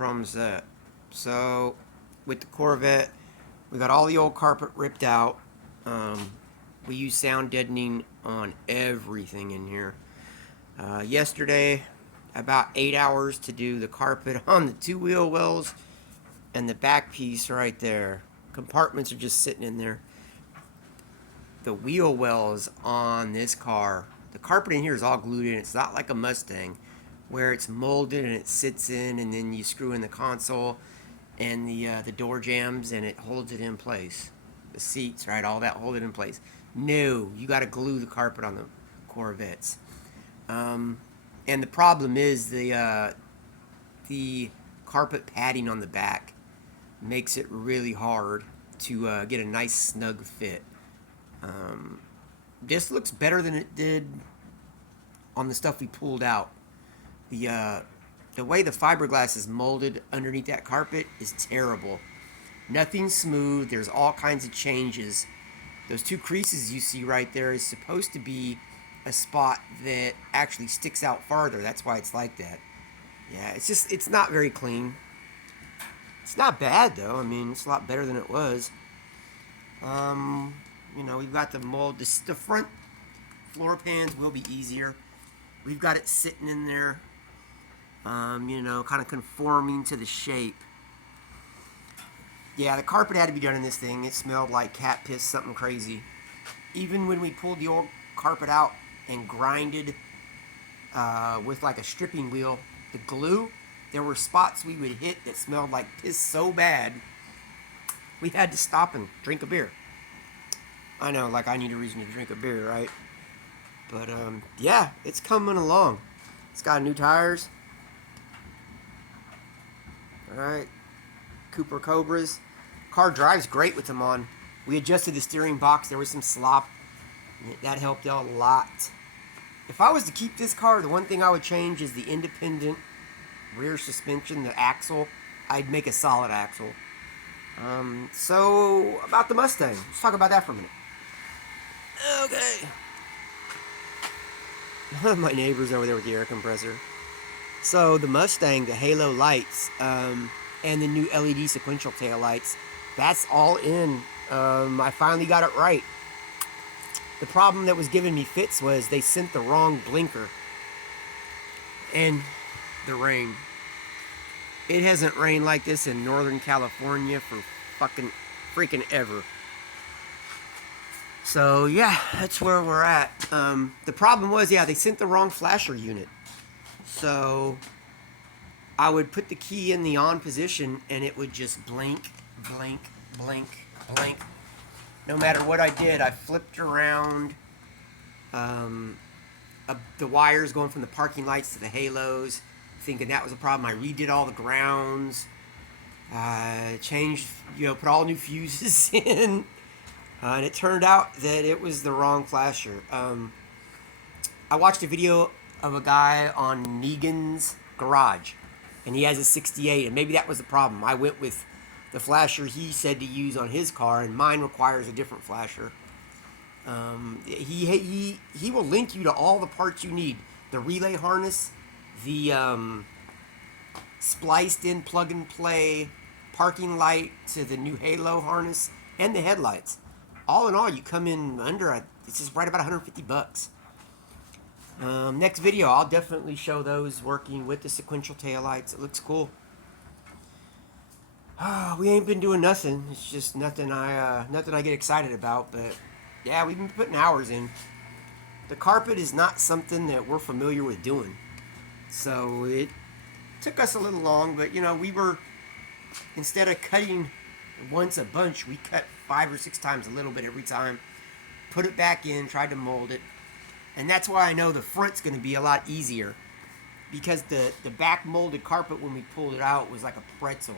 problem is that? So, with the Corvette, we got all the old carpet ripped out. Um, we use sound deadening on everything in here. Yesterday, about 8 hours to do the carpet on the two wheel wells and the back piece right there. Compartments are just sitting in there. The wheel wells on this car, the carpet in here is all glued in. It's not like a Mustang where it's molded and it sits in, and then you screw in the console and the door jams and it holds it in place. The seats, right, all that hold it in place. No, you got to glue the carpet on the Corvettes. And the problem is the carpet padding on the back makes it really hard to get a nice snug fit. Um, this looks better than it did on the stuff we pulled out. The way the fiberglass is molded underneath that carpet is terrible. Nothing's smooth. There's all kinds of changes. Those two creases you see right there is supposed to be a spot that actually sticks out farther. That's why it's like that. Yeah, it's not very clean. It's not bad though. I mean, it's a lot better than it was. Um, we've got the mold. The front floor pans will be easier. We've got it sitting in there, kind of conforming to the shape. Yeah, the carpet had to be done in this thing. It smelled like cat piss, something crazy. Even when we pulled the old carpet out and grinded with like a stripping wheel, the glue, there were spots we would hit that smelled like piss so bad, we had to stop and drink a beer. I know, like I need a reason to drink a beer, right? But yeah, it's coming along. It's got new tires. All right, Cooper Cobras. Car drives great with them on. We adjusted the steering box. There was some slop. That helped out a lot. If I was to keep this car, the one thing I would change is the independent rear suspension, the axle. I'd make a solid axle. So, about the Mustang. Let's talk about that for a minute. Okay. My neighbor's over there with the air compressor. So, the Mustang, the halo lights, and the new LED sequential tail lights, that's all in. I finally got it right. The problem that was giving me fits was they sent the wrong blinker. And the rain. It hasn't rained like this in Northern California for fucking freaking ever. So yeah, that's where we're at. The problem was, they sent the wrong flasher unit. So I would put the key in the on position and it would just blink, blink, blink, blink. No matter what I did, I flipped around the wires going from the parking lights to the halos, thinking that was a problem. I redid all the grounds, changed, put all new fuses in, and it turned out that it was the wrong flasher. I watched a video of a guy on Negan's garage, and he has a 68, and maybe that was the problem. I went with the flasher he said to use on his car, and mine requires a different flasher. He will link you to all the parts you need. The relay harness, the spliced in plug and play parking light to the new halo harness, and the headlights. All in all, you come in under, it's just right about $150. Next video, I'll definitely show those working with the sequential taillights. It looks cool. We ain't been doing nothing. It's just nothing I get excited about. But yeah, we've been putting hours in. The carpet is not something that we're familiar with doing, so it took us a little long. But we were, instead of cutting once a bunch, we cut 5 or 6 times a little bit every time. Put it back in, tried to mold it, and that's why I know the front's going to be a lot easier, because the back molded carpet when we pulled it out was like a pretzel.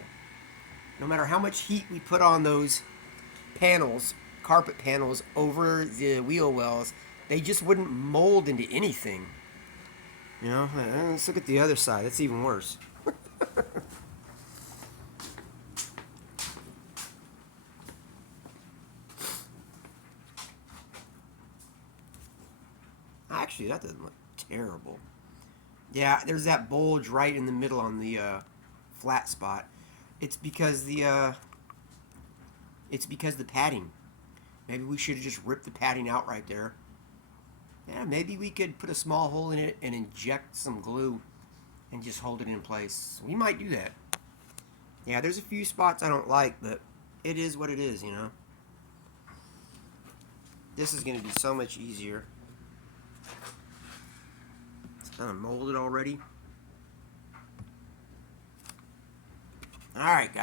No matter how much heat we put on those panels, carpet panels over the wheel wells, they just wouldn't mold into anything. Let's look at the other side. That's even worse. Actually, that doesn't look terrible. Yeah, there's that bulge right in the middle on the flat spot. It's because the padding. Maybe we should have just ripped the padding out right there. Yeah, maybe we could put a small hole in it and inject some glue and just hold it in place. We might do that. Yeah, there's a few spots I don't like, but it is what it is, you know. This is going to be so much easier. It's kind of molded already. Alright, guys.